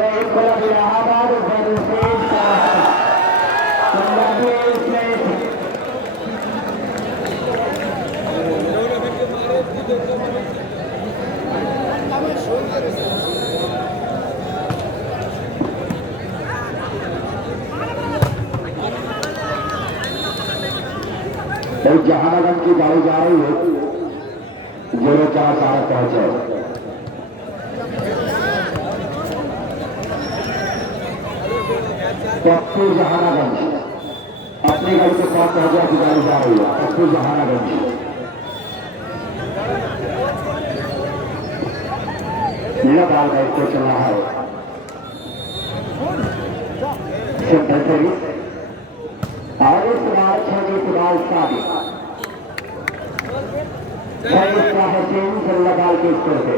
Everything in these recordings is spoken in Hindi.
एक क्लब इलाहाबाद वर्सेस जहानागंज की गाड़ी जा रही है 04 पहुंचे पप्पू जहानागंज अपनी गाड़ी के साथ पहुंचा की गाड़ी जा रही है पप्पू जहानागंज लगातार गाइड को चल रहा है और इस बार छठी फिलहाल शादी लगाल के स्तर पे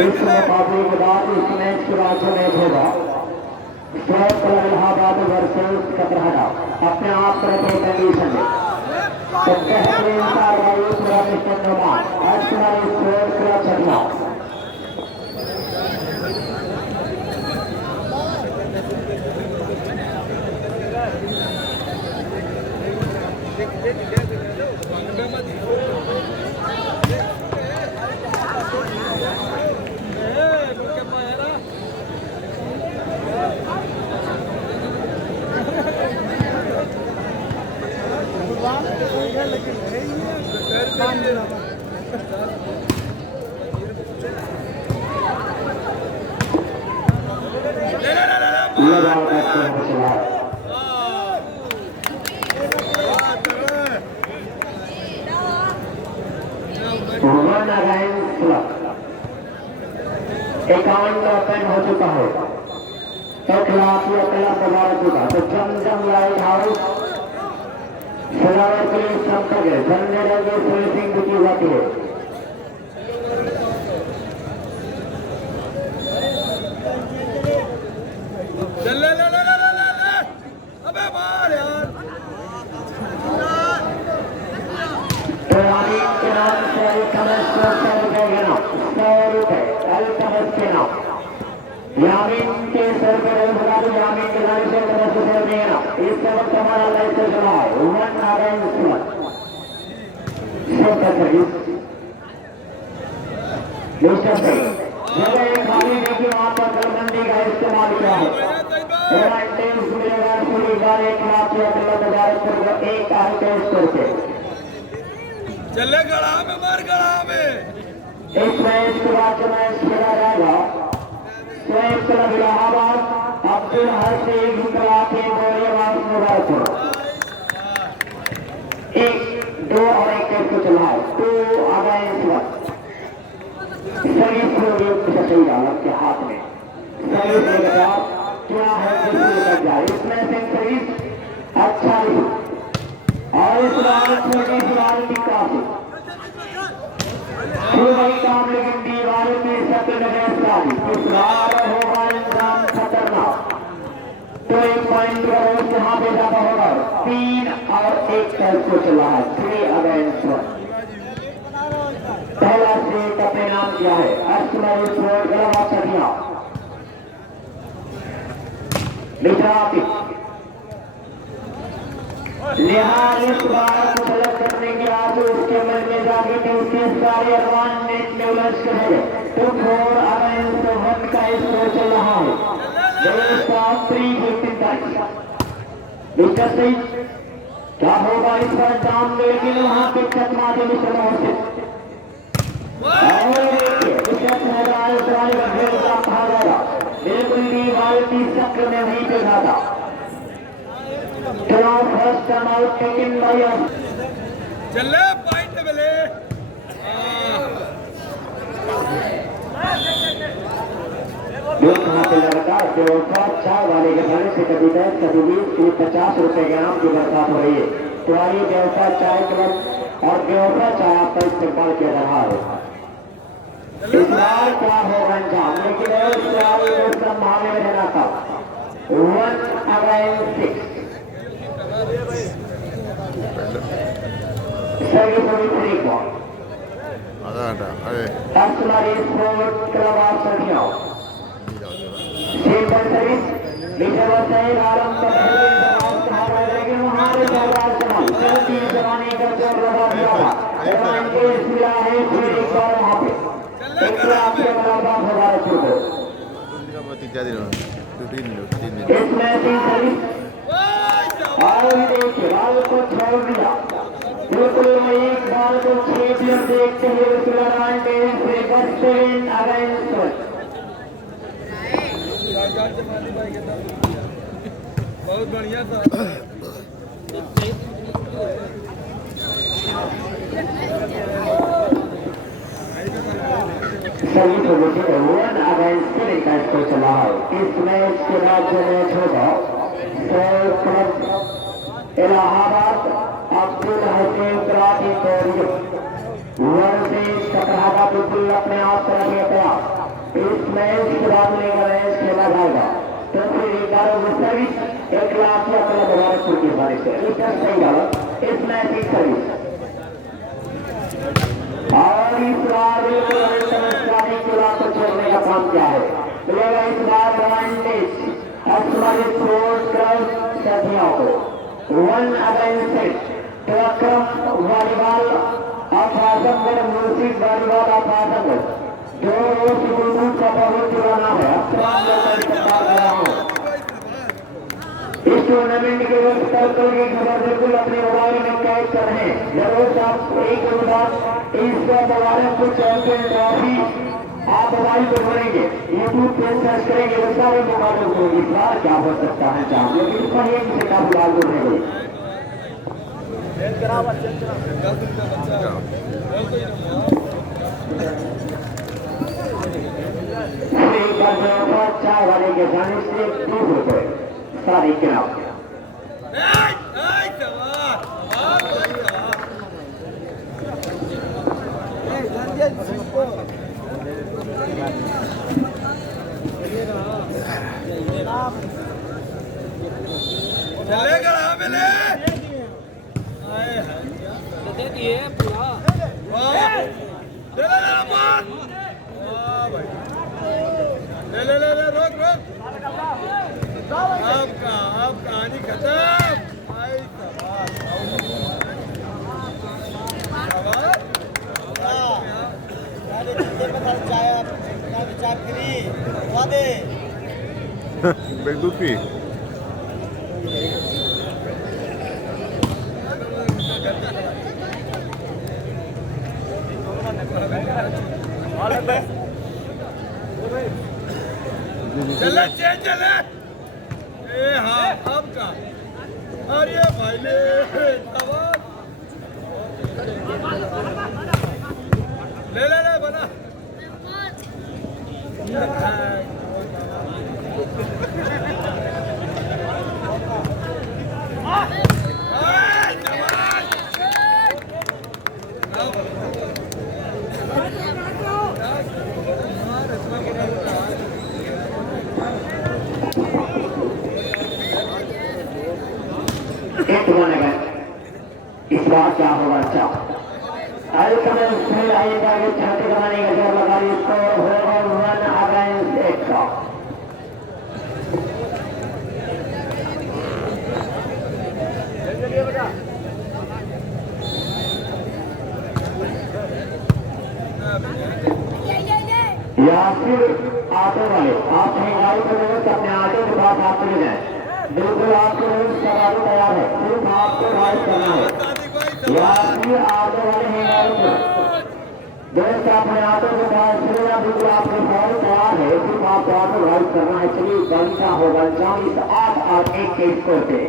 इस मुकाबले के बाद इस मैच के बाद जो मैच होगा इलाहाबाद वर्सेस कपरहाटा अपने आप तरफ कंडीशन में तो बेहतरीन कार्रवाई पूरा मिशन नुमान आज तुम्हारी स्कोर पूरा छठा एकाउंट ओपन हो चुका है तो खिलाफ या पहला बजा चुका तो जमजम लाइट हाउस सजावट के लिए संपर्क है झंडे रंगे पुलिसिंग की जाती है यामीन के सर पर यामीन के लाइन से कर देना इस वक्त हमारा लाइन से चला है 1 नारायण खाली देखिए वहां पर गलबंदी का इस्तेमाल किया है पूरी बार 1 लाख को एक टेस्ट करके चले गड़ा में मार गड़ा में इस मैच के बाद जो मैच खेला जाएगा इलाहाबाद अब्दुल हसीब के गोलियाबाद मुबारकपुर 1-2 और 1 को चला है 2 अगेंस्ट 1 सही सही डाला के हाथ में सही देगा क्या है जिससे जाए इसमें से सर्विस अच्छा ही और इस बार छोटी दीवार की काफी वही काम लेकिन दीवार में सत्य नजर सारी इस बार होगा इंसान खतरनाक तो 1 पॉइंट यहाँ पे ज्यादा होगा 3 और 1 टर्न को चला है 3 अगेंस्ट 1 पहला सेट अपने नाम किया है अस्मर स्पोर्ट गलवा चढ़िया लिहाज इस बार को गलत करने के आज उसके मन में जाके कि उसके सारे अरमान नेट में उलझ कर तो 4 अगेंस्ट 1 का स्कोर चल रहा है क्या होगा इस पर दाम लेकिन वहां पे चकमा दे बिल्कुल दीवार की चक्र में वहीं पे था first time out taken by चले पॉइंट मिले कहाँ पे लगातार व्यवस्था चाय वाले के खाने से कभी 10 कभी 20 कभी 50 रुपए के नाम की बरसात हो रही है तो आइए व्यवस्था चाय क्लब और व्यवस्था चाय आपका इस्तेमाल किया जा रहा है इस बार क्या होगा अंजाम लेकिन संभावना में रहना था 1 अगेंस्ट 6 सही 3 बॉल आधा घंटा अरे हमारी स्पोर्ट क्लब आप सभी सेंटर सर्विस विजय सही आरंभ का बेहतरीन समाप्त रहा है लेकिन हमारे सरदार समाल चलती जवानी का जोर लगा दिया था और इनके मिला है फिर एक बार वहां पे एक लाख के बराबर होगा रखो तीन दिन इसमें तीन सर्विस और देखिए बाल को छोड़ दिया बिल्कुल एक बार को 6 प्लेयर देखते हुए सुलरान टेन से बचते अगेंस्ट बहुत बढ़िया था सभी को मुझे 1 अगेंस्ट का स्कोर चला है इस मैच के बाद जो मैच होगा क्लब इलाहाबाद अब्दुल हकीम कराची कोरिया वर्सेस कटरागा बिल्कुल अपने आप तरह गया इस मैच के बाद लेकर मैच खेला जाएगा तो फिर 11 सर्विस 1 लाख या अपने मुबारकपुर की बारिश से सही गलत इस मैच की सर्विस और इस बार को छोड़ने का काम क्या है मिलेगा इस बार एडवांटेज हमारे स्पोर्ट्स क्लब साथियों को 1 अगेंस्ट तो Akram volleyball of Azamgarh music volleyball of Azamgarh जो शुरू का बहुत पुराना है इस टूर्नामेंट के वक्त सर्कल की खबर बिल्कुल अपने मोबाइल में कैद कर रहे हैं जरूर आप एक बार इस मुबारकपुर चैंपियन ट्रॉफी आप मोबाइल पर भरेंगे यूट्यूब पे सर्च करेंगे वो सारे मुकाबले होंगे क्या हो सकता है चाहे लेकिन इस पर एक से काफी लागू है चाय वाले के जाने से 30 रुपए सारी के नाम चलेगा मिले दे दिए पूरा ले रोक अब कहानी खत्म दूध पी चले चले ए हाँ अब का अरे भाई ले बना इस बार क्या होगा अच्छा आइएगा छाते कमाने का जोर लगा स्कोर होगा 1 अगेंस्ट 8 का या फिर ऑटो वाले आप अपनी गाड़ी को अपने ऑटो के पास आप चले जाए बिल्कुल आपको सवारी तैयार है सिर्फ आपको ड्राइव करना है या फिर ऑटो वाले हैं गाड़ी को दोस्त अपने ऑटो के पास चले जाए बिल्कुल आपको सवारी तैयार है सिर्फ आपको ऑटो ड्राइव करना है चलिए बनता होगा 40-8 के स्कोर पे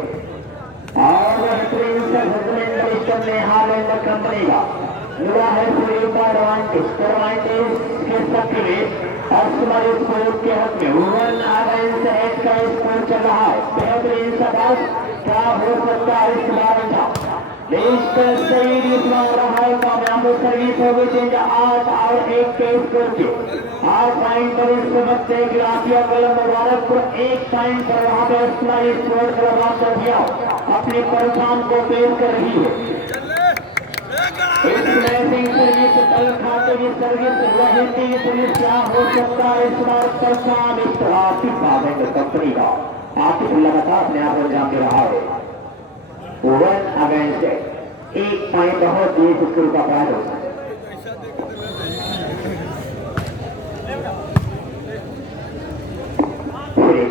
और हार्लैंड कंपनी का मिला है एडवांटेज के सत्य में हमारे स्कोर के हक में 1 अगेंस्ट 8 का स्कोर चल रहा है बेहतरीन सवाल क्या हो सकता है इस बार कामयाब सर्विस हो गई चेंज 8 और 1 के स्कोर के 8 पॉइंट पर इस वक्त ग्राफिया कलम मुबारकपुर 1 पॉइंट पर वहां पर हमारी स्कोर अपने परफॉर्म को पेश कर रही है इसमें सर्विस कल खाते की सर्विस रहती सर्विस क्या हो सकता है इस बार परेशान इस आतिफ बाबेंद्र कंपनी का आतिफ लगातार अपने आप अंजाम दे रहा है 1 अगेंस्ट 1 पॉइंट बहुत तेज स्कोर का पैर होता है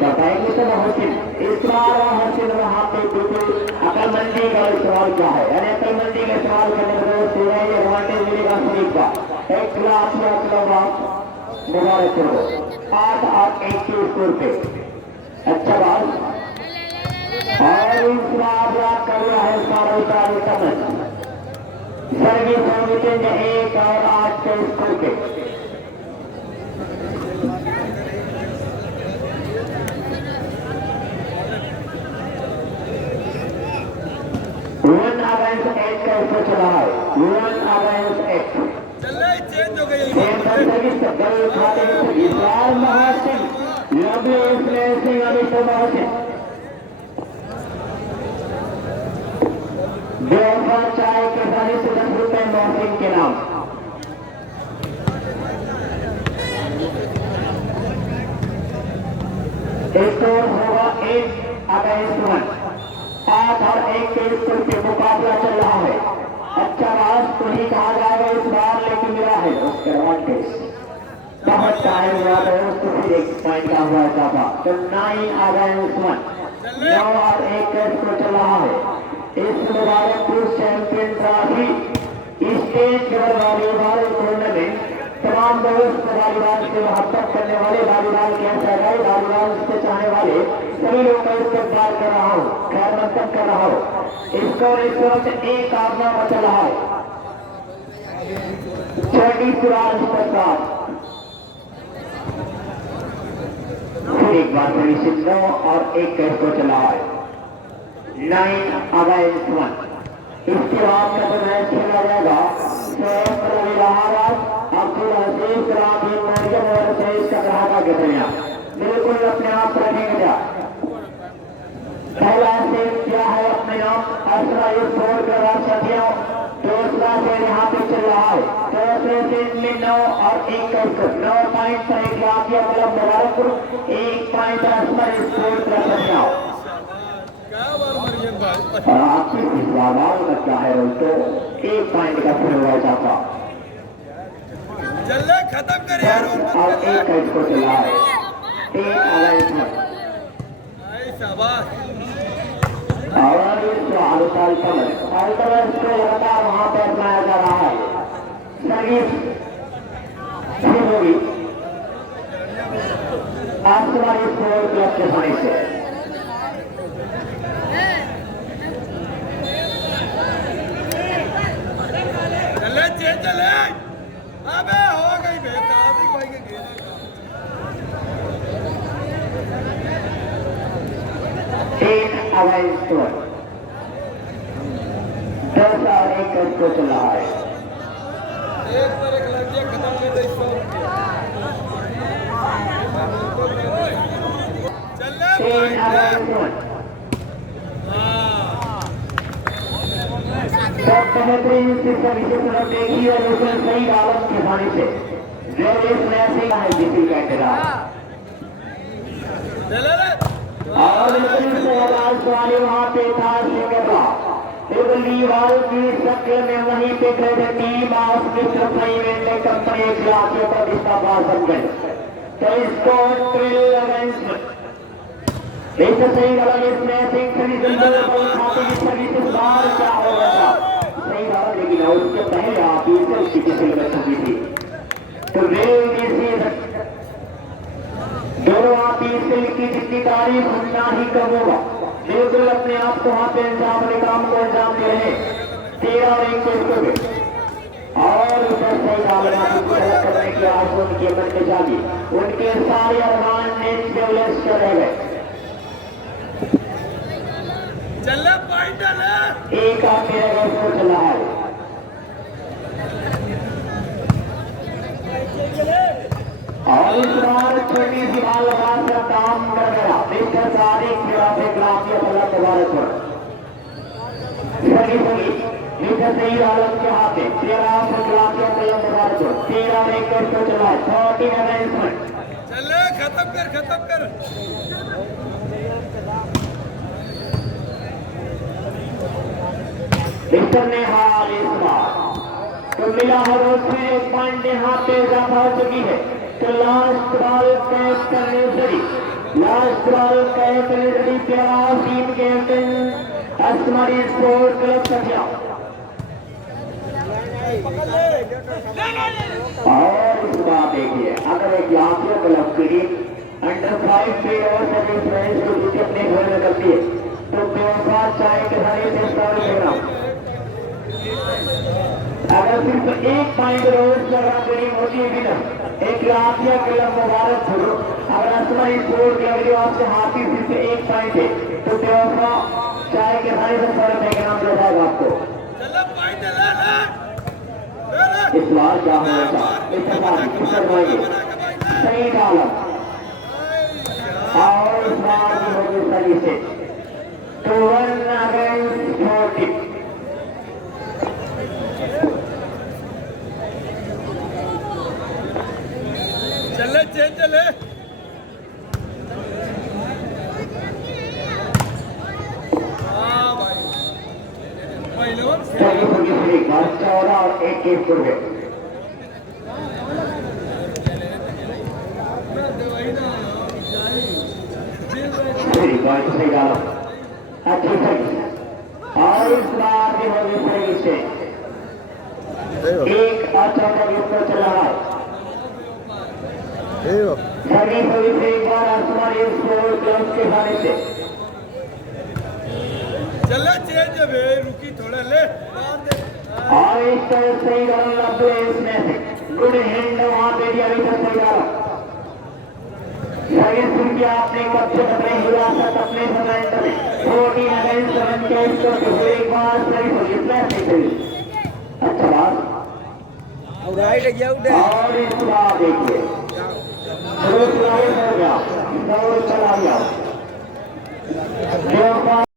बताएंगे तो हसीन इस बार हसीन वहां पे बिल्कुल अकलमंदी का सवाल क्या है यानी अकलमंदी का सवाल करने का सेवा ये एडवांटेज मिलेगा शरीफ का एक क्लास या क्लब मुबारक करो 8-8-1 के स्कोर पे अच्छा बात और इस बार याद कर रहा है सारा उतार समझ सर्विस विकेट 1 और 8 के स्कोर पे चला है 1 अगेंस्ट 8 चेंज हो गई महासिन लवली सिंह अभी तो महासिन बेवफा चाय के साथ 10 रुपए महासिन के नाम एक होगा 8 अगेंस्ट 1 8 और 1 के स्कोर पे मुकाबला चल रहा है अच्छा बात तो नहीं कहा जाएगा इस बार लेकिन मिला है उसके एडवांटेज बहुत टाइम हुआ है उसको फिर 1 पॉइंट का हुआ था तो 9 अगेंस्ट 1 9 और 1 का स्कोर चल रहा है इस Mubarakpur champion trophy state volleyball tournament तमाम दोस्त वॉलीबॉल से मोहब्बत करने वाले वॉलीबॉल के अंतर्गत वॉलीबॉल से चाहने वाले सभी लोगों का इस्तेमाल कर रहा हूँ खैर मकसद कर रहा हूँ इसको इस वक्त एक कारनामा चल रहा है छोटी सुराज प्रसाद फिर एक बार थोड़ी सी 9 और 1 का स्कोर चला है 9 अगेंस्ट 1 इसके बाद का तो मैच खेला जाएगा इलाहाबाद अब्दुल अजीज राजीव मरियम और तेईस का ग्राहका के दरिया बिल्कुल अपने आप रखेंगे क्या पहला से क्या है अपने नाम असरा इस बोर्ड के बाद साथियों दूसरा से यहाँ पे चल रहा है दूसरे से में 9 और 1 का स्कोर 9 पॉइंट पर एक लाखिया क्लब मुबारकपुर 1 पॉइंट असमर इस बोर्ड का साथियों और आपकी इस बाबाओं का क्या है तो 1 पॉइंट का फिर हुआ जाता चल खत्म कर यार और 1 का स्कोर चल रहा है 3 अगेंस्ट 1 शाबाश और अल्तमस को लगातार वहां पर अपनाया जा रहा है सर्विस शुरू होगी आसमानी स्कोर क्लब के सामने से चले चले अबे हो गई बेकार भाई के गेम 3 अगेंस्ट 1 10 और 1 का स्कोर चल रहा है एक पर एक लग गया खत्म नहीं तो 100 चल 3 अगेंस्ट 1 बेहतरीन सर्विसेज देखी और उसमें सही बालक के खाने से है जीपी का इंतजार और वाले वहां पे था लीवाल की शक्ल में वहीं पे खड़े टीम उसकी सफाई में कंपनी खिलाफियों पर इस्तीफा समझे तो इसको इससे सही गलत इसमें सर्विस बाहर क्या हो रहा था सही गलत लेकिन उसके पहले आप इसकी किसी में छुपी थी तो दोनों आप की जितनी तारीफ उतना ही कम होगा बिल्कुल अपने आप को वहां पे अंजाम अपने काम को अंजाम दे रहे 13 और 1 को और उधर सही करने की आज उनके मन में जागी उनके सारे अरमान नेट कर रहे गए चल पॉइंट एक आप मेरा घर चला है और इस बार छोटी सी बाल का काम कर गया मिस्टर तारीख ग्राफिक ग्राफिया मुबारक इधर सही आलम के हाथ में 13 खिलाफियों के लंबे को 13 विकेट को चला है 14 अरेंजमेंट चले खत्म कर मिस्टर नेहाल इस बार तो मिला है उसमें एक पॉइंट यहाँ पे इजाफा हो चुकी है तो लास्ट बॉल कैच करने जड़ी लास्ट बॉल कैच करने जड़ी प्यारा टीम कैप्टन असमरी स्पोर्ट क्लब सटिया और इस बार देखिए अगर एक लाखों क्लब की टीम अंडर 5 पे और सर्विस मैच को जीत अपने घर में करती है तो बेवफा चाय के सारे से स्टार्ट करना अगर सिर्फ एक पॉइंट रोज लगा गेम होती है भी ना एक लाखिया क्लब मुबारक छोड़ो अगर असमरी स्पोर्ट क्लब जो आपसे हाथी सिर्फ एक पॉइंट है तो बेवफा चाय के सारे से स्टार्ट का नाम दे जाएगा आपको चलो पॉइंट ले इस बार क्या होगा सही डाला और इस बार की होगी सही से तो 1 अगेंस्ट 40 चले चले हाँ भाई पहलवान सही होगी सही 14 और 1 गेम पर है सही बात सही डाला अच्छी सही और इस बार भी होगी सही से एक अच्छा गेम पर चल रहा है सही होगी सही एक बार असमानी स्पोर्ट क्लब के खाने से चले चेंज वे रुकी थोड़ा ले और इस तरह सही डाला लब्बे इसमें से गुड हैंड वहां पे भी अभी तक सही डाला सही सुन के आपने कब्जे अपने हिरासत अपने कमांड में 14 अगेंस्ट 7 के स्कोर को एक बार सही हो इतना सही अच्छा बात राइट गया और इस बार देखिए हो गया दौड़ चला गया